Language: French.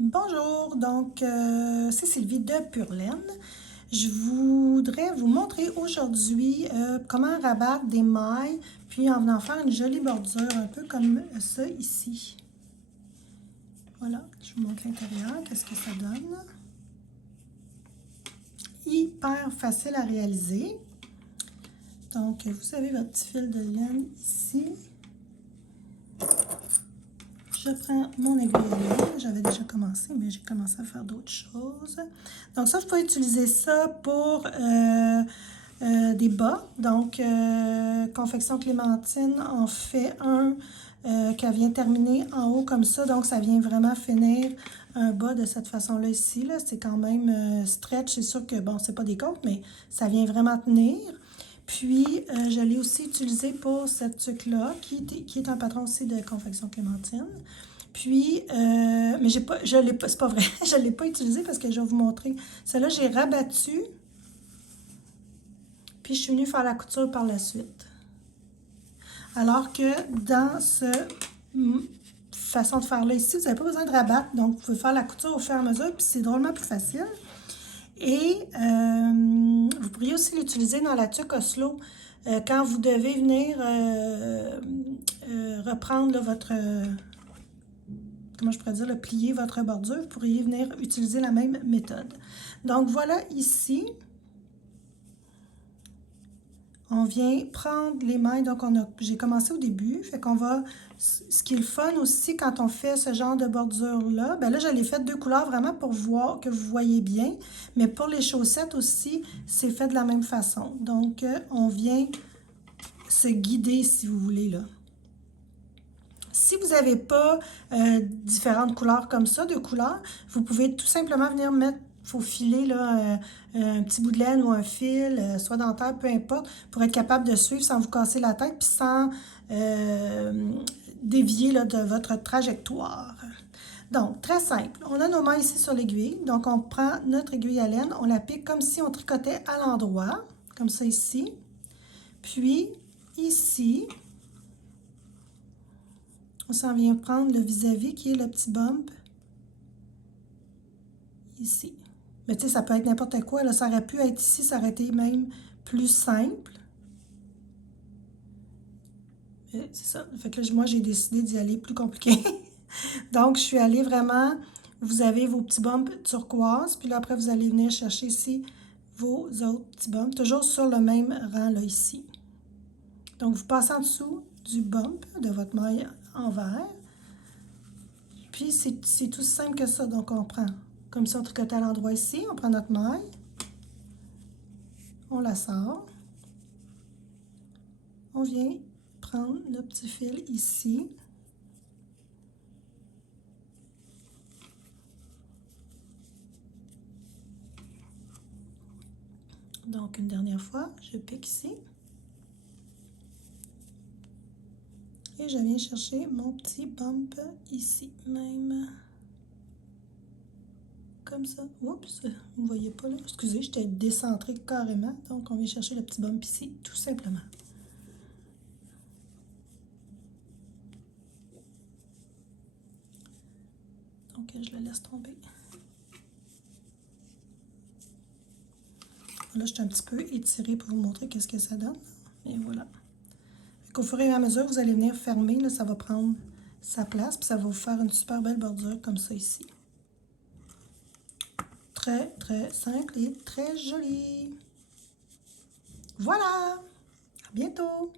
Bonjour, donc c'est Sylvie de Pure Laine. Je voudrais vous montrer aujourd'hui comment rabattre des mailles, puis en venant faire une jolie bordure, un peu comme ça ici. Voilà, je vous montre l'intérieur, qu'est-ce que ça donne. Hyper facile à réaliser. Donc, vous avez votre petit fil de laine ici. Je prends mon aiguille à laine. J'avais déjà commencé, mais j'ai commencé à faire d'autres choses. Donc ça, je peux utiliser ça pour des bas. Donc, Confection Clémentine en fait un qui vient terminer en haut comme ça. Donc, ça vient vraiment finir un bas de cette façon-là ici. C'est quand même stretch. C'est sûr que, bon, c'est pas des côtes, mais ça vient vraiment tenir. Puis, je l'ai aussi utilisé pour cette tuque-là, qui est un patron aussi de Confection Clémentine. Puis, mais je l'ai pas, c'est pas vrai, je ne l'ai pas utilisé parce que je vais vous montrer. Celle-là, j'ai rabattu, puis je suis venue faire la couture par la suite. Alors que dans cette façon de faire là ici, vous n'avez pas besoin de rabattre, donc vous pouvez faire la couture au fur et à mesure, puis c'est drôlement plus facile. Et vous pourriez aussi l'utiliser dans la tuque Oslo quand vous devez venir reprendre là, votre, comment je pourrais dire, le plier votre bordure. Vous pourriez venir utiliser la même méthode. Donc voilà ici, on vient prendre les mailles, donc j'ai commencé au début, fait qu'on va, ce qui est le fun aussi quand on fait ce genre de bordure-là, ben là je l'ai fait deux couleurs vraiment pour voir que vous voyez bien, mais pour les chaussettes aussi, c'est fait de la même façon. Donc on vient se guider si vous voulez là. Si vous n'avez pas différentes couleurs comme ça, deux couleurs, vous pouvez tout simplement venir mettre vos filets, là, un petit bout de laine ou un fil, soit dentaire, peu importe, pour être capable de suivre sans vous casser la tête puis sans dévier là, de votre trajectoire. Donc, très simple. On a nos mailles ici sur l'aiguille. Donc, on prend notre aiguille à laine, on la pique comme si on tricotait à l'endroit, comme ça ici. Puis, ici, on s'en vient prendre le vis-à-vis qui est le petit bump ici. Mais tu sais, ça peut être n'importe quoi. Là, ça aurait pu être ici, ça aurait été même plus simple. C'est ça. Fait que là, moi, j'ai décidé d'y aller plus compliqué. Donc, je suis allée vraiment, vous avez vos petits bumps turquoise, puis là, après, vous allez venir chercher ici vos autres petits bumps, toujours sur le même rang, là, ici. Donc, vous passez en dessous du bump de votre maille en vert. Puis, c'est tout simple que ça. Donc, on prend, comme ça, on tricote à l'endroit ici. On prend notre maille. On la sort. On vient prendre le petit fil ici. Donc, une dernière fois, je pique ici. Et je viens chercher mon petit bump ici même. Comme ça. Oups, vous ne voyez pas là. Excusez, j'étais décentrée carrément. Donc, on vient chercher le petit bump ici, tout simplement. Donc, je le laisse tomber. Là, je suis un petit peu étirée pour vous montrer qu'est-ce que ça donne. Et voilà. Au fur et à mesure, vous allez venir fermer. Là, ça va prendre sa place. Puis ça va vous faire une super belle bordure comme ça ici. Très, très simple et très joli. Voilà! À bientôt!